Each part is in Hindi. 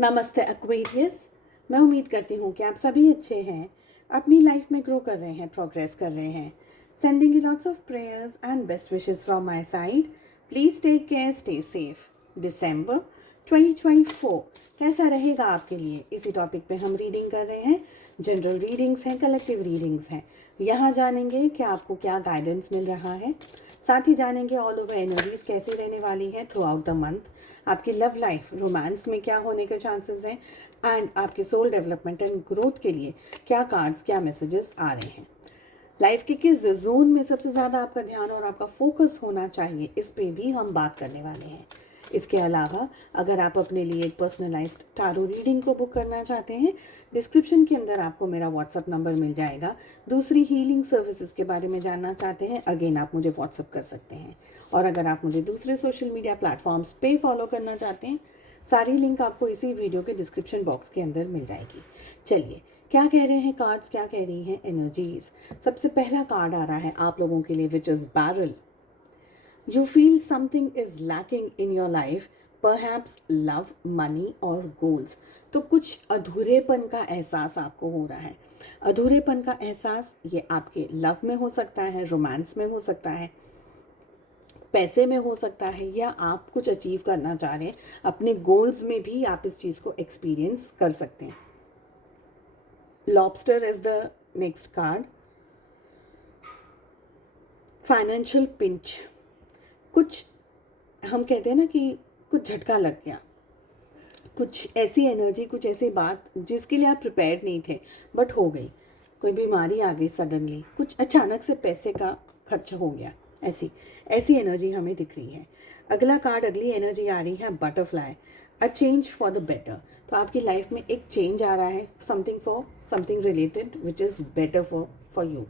नमस्ते एक्वेरियस। मैं उम्मीद करती हूँ कि आप सभी अच्छे हैं, अपनी लाइफ में ग्रो कर रहे हैं, प्रोग्रेस कर रहे हैं। Sending you lots of prayers and best wishes from my side. Please take care, stay safe. दिसंबर 2024 कैसा रहेगा आपके लिए, इसी टॉपिक पे हम रीडिंग कर रहे हैं। जनरल रीडिंग्स हैं, कलेक्टिव रीडिंग्स हैं। यहाँ जानेंगे कि आपको क्या गाइडेंस मिल रहा है, साथ ही जानेंगे ऑल ओवर एनर्जीज कैसी रहने वाली है थ्रू आउट द मंथ। आपकी लव लाइफ, रोमांस में क्या होने के चांसेस हैं, एंड आपके सोल डेवलपमेंट एंड ग्रोथ के लिए क्या कार्ड्स, क्या मैसेजेस आ रहे हैं। लाइफ के किस जोन में सबसे ज़्यादा आपका ध्यान और आपका फोकस होना चाहिए, इस पे भी हम बात करने वाले हैं। इसके अलावा अगर आप अपने लिए एक पर्सनलाइज्ड टारो रीडिंग को बुक करना चाहते हैं, डिस्क्रिप्शन के अंदर आपको मेरा व्हाट्सअप नंबर मिल जाएगा। दूसरी हीलिंग सर्विसेज के बारे में जानना चाहते हैं, अगेन आप मुझे व्हाट्सअप कर सकते हैं। और अगर आप मुझे दूसरे सोशल मीडिया प्लेटफॉर्म्स पे फॉलो करना चाहते हैं, सारी लिंक आपको इसी वीडियो के डिस्क्रिप्शन बॉक्स के अंदर मिल जाएगी। चलिए, क्या कह रहे हैं कार्ड्स, क्या कह रही हैं एनर्जीज। सबसे पहला कार्ड आ रहा है आप लोगों के लिए, which is barrel. You feel something is lacking in your life, perhaps love, money और goals। तो कुछ अधूरेपन का एहसास आपको हो रहा है। अधूरेपन का एहसास ये आपके लव में हो सकता है, रोमांस में हो सकता है, पैसे में हो सकता है, या आप कुछ अचीव करना चाह रहे हैं अपने गोल्स में भी आप इस चीज़ को एक्सपीरियंस कर सकते हैं। Lobster is the next card. Financial pinch. कुछ हम कहते हैं ना कि कुछ झटका लग गया, कुछ ऐसी एनर्जी, कुछ ऐसी बात जिसके लिए आप प्रिपेयर्ड नहीं थे बट हो गई। कोई बीमारी आ गई सडनली, कुछ अचानक से पैसे का खर्च हो गया, ऐसी ऐसी एनर्जी हमें दिख रही है। अगला कार्ड, अगली एनर्जी आ रही है butterfly, a change for the better. तो आपकी लाइफ में एक चेंज आ रहा है, something for something related which is better for you.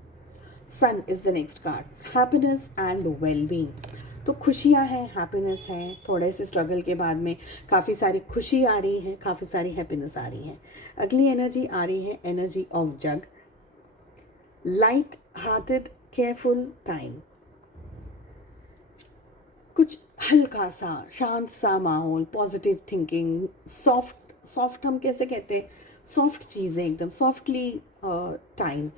Sun is the next card, happiness and wellbeing. तो खुशियाँ हैं, हैप्पीनेस है, थोड़े से स्ट्रगल के बाद में काफ़ी सारी खुशी आ रही है, काफ़ी सारी हैप्पीनेस आ रही है। अगली एनर्जी आ रही है energy of jug, light hearted careful time. कुछ हल्का सा शांत सा माहौल, पॉजिटिव थिंकिंग, सॉफ्ट हम कैसे कहते हैं, सॉफ्ट चीज़ें, एकदम सॉफ्टली टाइम।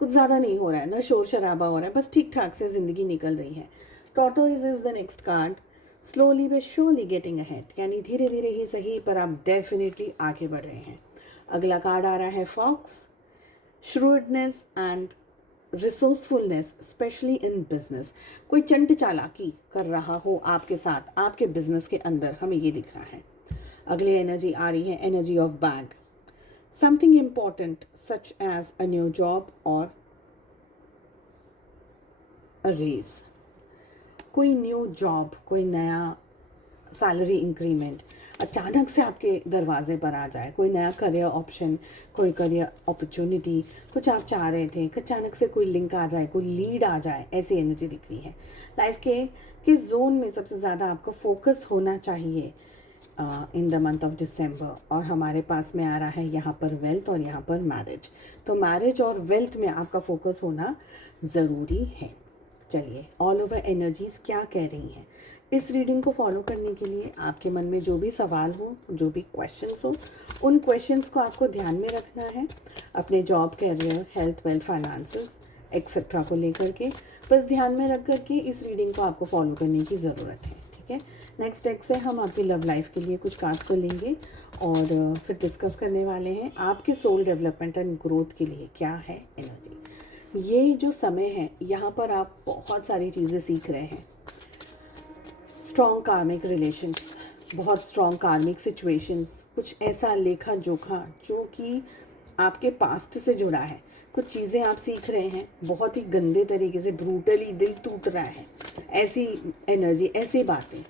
कुछ ज़्यादा नहीं हो रहा है, ना शोर शराबा हो रहा है, बस ठीक ठाक से ज़िंदगी निकल रही है। Tortoise is the next card, slowly but surely getting ahead, यानी धीरे धीरे ही सही पर आप डेफिनेटली आगे बढ़ रहे हैं। अगला कार्ड आ रहा है fox, shrewdness and resourcefulness, specially in business. कोई चंट चालाकी कर रहा हो आपके साथ, आपके बिजनेस के अंदर, हमें ये दिख रहा है। अगली एनर्जी आ रही है energy of bag, something important such as a new job or a raise. कोई न्यू जॉब, कोई नया सैलरी इंक्रीमेंट अचानक से आपके दरवाजे पर आ जाए, कोई नया करियर ऑप्शन, कोई करियर अपॉर्चुनिटी, कुछ आप चाह रहे थे, अचानक से कोई लिंक आ जाए, कोई लीड आ जाए, ऐसी एनर्जी दिख रही है। लाइफ के किस जोन में सबसे ज़्यादा आपको फोकस होना चाहिए in the month of December. और हमारे पास में आ रहा है यहाँ पर वेल्थ और यहाँ पर मैरिज। तो मैरिज और वेल्थ में आपका फोकस होना ज़रूरी है। चलिए, ऑल ओवर एनर्जीज क्या कह रही हैं। इस रीडिंग को फॉलो करने के लिए आपके मन में जो भी सवाल हो, जो भी क्वेश्चंस हो, उन क्वेश्चंस को आपको ध्यान में रखना है अपने job, career, health, wealth, finances etcetera को लेकर के। बस ध्यान में रख कर के इस रीडिंग को आपको फॉलो करने की ज़रूरत है, ठीक है। नेक्स्ट डेक से हम आपकी लव लाइफ के लिए कुछ कार्ड्स को लेंगे और फिर डिस्कस करने वाले हैं आपके सोल डेवलपमेंट एंड ग्रोथ के लिए क्या है एनर्जी। ये जो समय है, यहाँ पर आप बहुत सारी चीज़ें सीख रहे हैं। स्ट्रॉन्ग कार्मिक रिलेशंस, बहुत स्ट्रॉन्ग कार्मिक सिचुएशंस, कुछ ऐसा लेखा जोखा जो कि आपके पास्ट से जुड़ा है। कुछ चीज़ें आप सीख रहे हैं, बहुत ही गंदे तरीके से, ब्रूटली दिल टूट रहा है, ऐसी एनर्जी, ऐसी बातें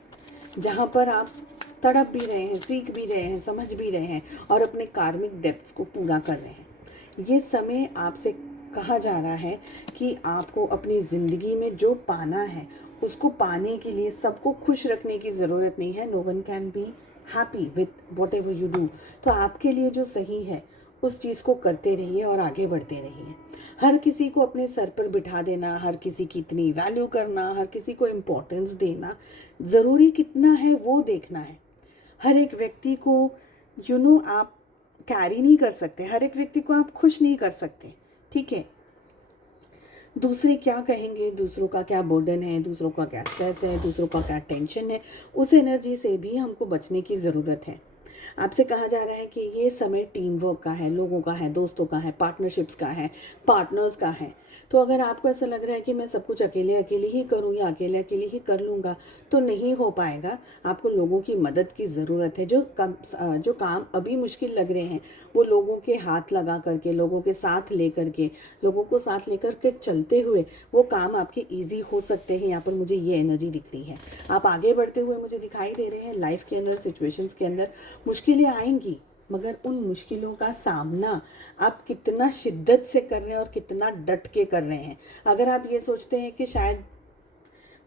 जहाँ पर आप तड़प भी रहे हैं, सीख भी रहे हैं, समझ भी रहे हैं और अपने कार्मिक डेप्थ्स को पूरा कर रहे हैं। ये समय आपसे कहा जा रहा है कि आपको अपनी ज़िंदगी में जो पाना है उसको पाने के लिए सबको खुश रखने की ज़रूरत नहीं है। No one can be happy with whatever you do. तो आपके लिए जो सही है उस चीज़ को करते रहिए और आगे बढ़ते रहिए। हर किसी को अपने सर पर बिठा देना, हर किसी की इतनी वैल्यू करना, हर किसी को इम्पोर्टेंस देना, ज़रूरी कितना है वो देखना है। हर एक व्यक्ति को आप कैरी नहीं कर सकते, हर एक व्यक्ति को आप खुश नहीं कर सकते, ठीक है। दूसरे क्या कहेंगे, दूसरों का क्या बर्डन है, दूसरों का क्या स्ट्रेस है, दूसरों का क्या टेंशन है, उस एनर्जी से भी हमको बचने की ज़रूरत है। आपसे कहा जा रहा है कि ये समय टीम वर्क का है, लोगों का है, दोस्तों का है, पार्टनरशिप्स का है, पार्टनर्स का है। तो अगर आपको ऐसा लग रहा है कि मैं सब कुछ अकेले अकेले ही करूँ या अकेले अकेले ही कर लूँगा, तो नहीं हो पाएगा। आपको लोगों की मदद की ज़रूरत है। जो काम अभी मुश्किल लग रहे हैं, वो लोगों के हाथ लगा करके, लोगों के साथ लेकर के, लोगों को साथ लेकर के चलते हुए वो काम आपके ईजी हो सकते हैं। यहाँ पर मुझे ये एनर्जी दिख रही है। आप आगे बढ़ते हुए मुझे दिखाई दे रहे हैं। लाइफ के अंदर, सिचुएशंस के अंदर मुश्किलें आएंगी, मगर उन मुश्किलों का सामना आप कितना शिद्दत से कर रहे हैं और कितना डट के कर रहे हैं। अगर आप ये सोचते हैं कि शायद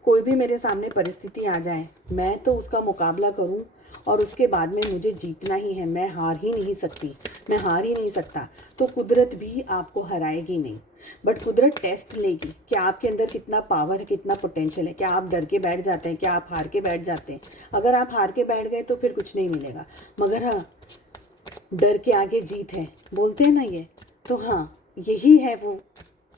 कोई भी मेरे सामने परिस्थिति आ जाए, मैं तो उसका मुकाबला करूं और उसके बाद में मुझे जीतना ही है, मैं हार ही नहीं सकती, मैं हार ही नहीं सकता, तो कुदरत भी आपको हराएगी नहीं। बट कुदरत टेस्ट लेगी कि आपके अंदर कितना पावर है, कितना पोटेंशियल है। क्या आप डर के बैठ जाते हैं, क्या आप हार के बैठ जाते हैं? अगर आप हार के बैठ गए तो फिर कुछ नहीं मिलेगा। मगर हाँ, डर के आगे जीत है, बोलते हैं ना ये, तो हाँ, यही है वो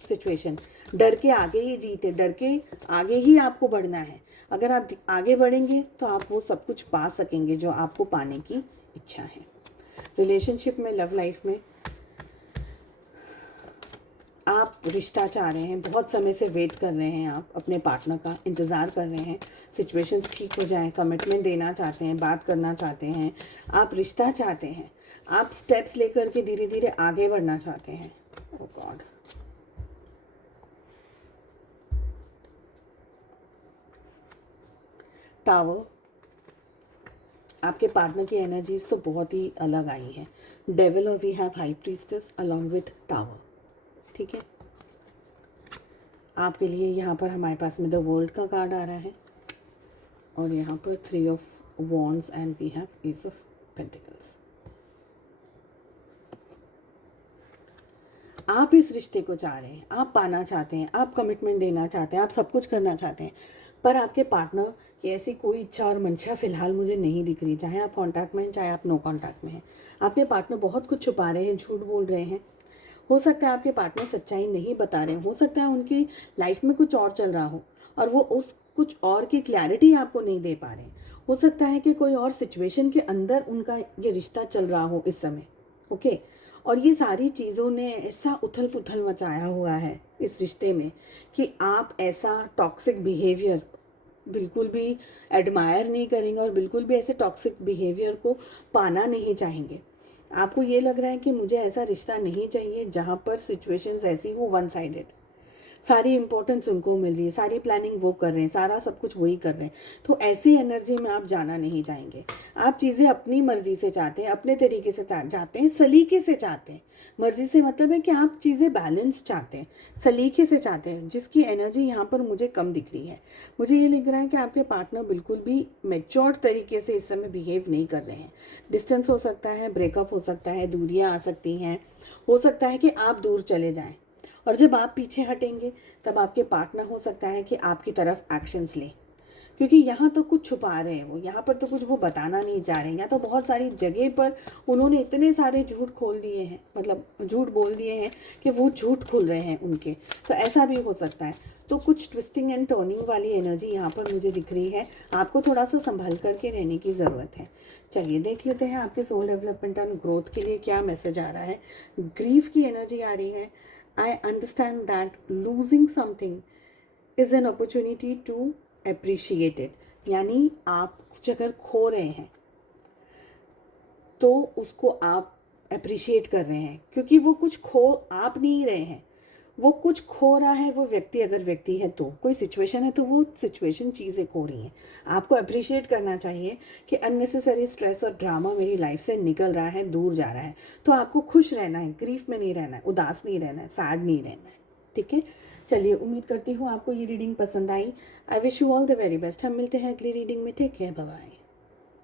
सिचुएशन। डर के आगे ही जीत है, डर के आगे ही आपको बढ़ना है। अगर आप आगे बढ़ेंगे तो आप वो सब कुछ पा सकेंगे जो आपको पाने की इच्छा है। रिलेशनशिप में, लव लाइफ में आप रिश्ता चाह रहे हैं, बहुत समय से वेट कर रहे हैं, आप अपने पार्टनर का इंतज़ार कर रहे हैं, सिचुएशंस ठीक हो जाएं, कमिटमेंट देना चाहते हैं, बात करना चाहते हैं, आप रिश्ता चाहते हैं, आप स्टेप्स लेकर के धीरे धीरे आगे बढ़ना चाहते हैं। ओह गॉड, टावर, आपके पार्टनर की एनर्जीज तो बहुत ही अलग आई हैं। डेविल और we have high priestess along with tower, ठीक है। आपके लिए यहाँ पर हमारे पास में द वर्ल्ड का कार्ड आ रहा है और यहाँ पर 3 of wands and we have ace of pentacles. आप इस रिश्ते को चाह रहे हैं, आप पाना चाहते हैं, आप कमिटमेंट देना चाहते हैं, आप सब कुछ करना चाहते हैं, पर आपके पार्टनर की ऐसी कोई इच्छा और मंशा फिलहाल मुझे नहीं दिख रही। चाहे आप कांटेक्ट में हैं, चाहे आप नो कांटेक्ट में हैं, आपके पार्टनर बहुत कुछ छुपा रहे हैं, झूठ बोल रहे हैं। हो सकता है आपके पार्टनर सच्चाई नहीं बता रहे, हो सकता है उनकी लाइफ में कुछ और चल रहा हो और वो उस कुछ और की क्लैरिटी आपको नहीं दे पा रहे। हो सकता है कि कोई और सिचुएशन के अंदर उनका ये रिश्ता चल रहा हो इस समय, ओके। और ये सारी चीज़ों ने ऐसा उथल पुथल मचाया हुआ है इस रिश्ते में कि आप ऐसा टॉक्सिक बिहेवियर बिल्कुल भी एडमायर नहीं करेंगे और बिल्कुल भी ऐसे टॉक्सिक बिहेवियर को पाना नहीं चाहेंगे। आपको ये लग रहा है कि मुझे ऐसा रिश्ता नहीं चाहिए जहाँ पर सिचुएशंस ऐसी हो वन साइडेड, सारी इंपॉर्टेंस उनको मिल रही है, सारी प्लानिंग वो कर रहे हैं, सारा सब कुछ वही कर रहे हैं। तो ऐसी एनर्जी में आप जाना नहीं चाहेंगे। आप चीज़ें अपनी मर्ज़ी से चाहते हैं, अपने तरीके से चाहते हैं, सलीके से चाहते हैं। मर्ज़ी से मतलब है कि आप चीज़ें बैलेंस चाहते हैं, सलीके से चाहते हैं, जिसकी एनर्जी यहाँ पर मुझे कम दिख रही है। मुझे ये लग रहा है कि आपके पार्टनर बिल्कुल भी मैच्योर्ड तरीके से इस समय बिहेव नहीं कर रहे हैं। डिस्टेंस हो सकता है, ब्रेकअप हो सकता है, दूरियाँ आ सकती हैं, हो सकता है कि आप दूर चले जाएं और जब आप पीछे हटेंगे तब आपके पार्टनर हो सकता है कि आपकी तरफ एक्शंस लें, क्योंकि यहाँ तो कुछ छुपा रहे हैं वो, यहाँ पर तो कुछ वो बताना नहीं चाह रहे हैं। यहाँ तो बहुत सारी जगह पर उन्होंने इतने सारे झूठ खोल दिए हैं, मतलब झूठ बोल दिए हैं कि वो झूठ खुल रहे हैं उनके। तो ऐसा भी हो सकता है। तो कुछ ट्विस्टिंग एंड टर्निंग वाली एनर्जी यहाँ पर मुझे दिख रही है। आपको थोड़ा सा संभल करके रहने की ज़रूरत है। चलिए देख लेते हैं आपके सोल डेवलपमेंट एंड ग्रोथ के लिए क्या मैसेज आ रहा है। ग्रीफ की एनर्जी आ रही है। I understand that losing something is an opportunity to appreciate it. यानी आप कुछ अगर खो रहे हैं तो उसको आप अप्रिशिएट कर रहे हैं, क्योंकि वो कुछ खो आप नहीं रहे हैं, वो कुछ खो रहा है। वो व्यक्ति अगर व्यक्ति है तो कोई सिचुएशन है तो वो सिचुएशन चीज़ें खो रही हैं। आपको अप्रिशिएट करना चाहिए कि अननेसेसरी स्ट्रेस और ड्रामा मेरी लाइफ से निकल रहा है, दूर जा रहा है। तो आपको खुश रहना है, ग्रीफ में नहीं रहना है, उदास नहीं रहना है, सैड नहीं रहना है, ठीक है। चलिए, उम्मीद करती हूँ आपको ये रीडिंग पसंद आई। I wish you all the very best. हम मिलते हैं अगली रीडिंग में। Take care, bye bye.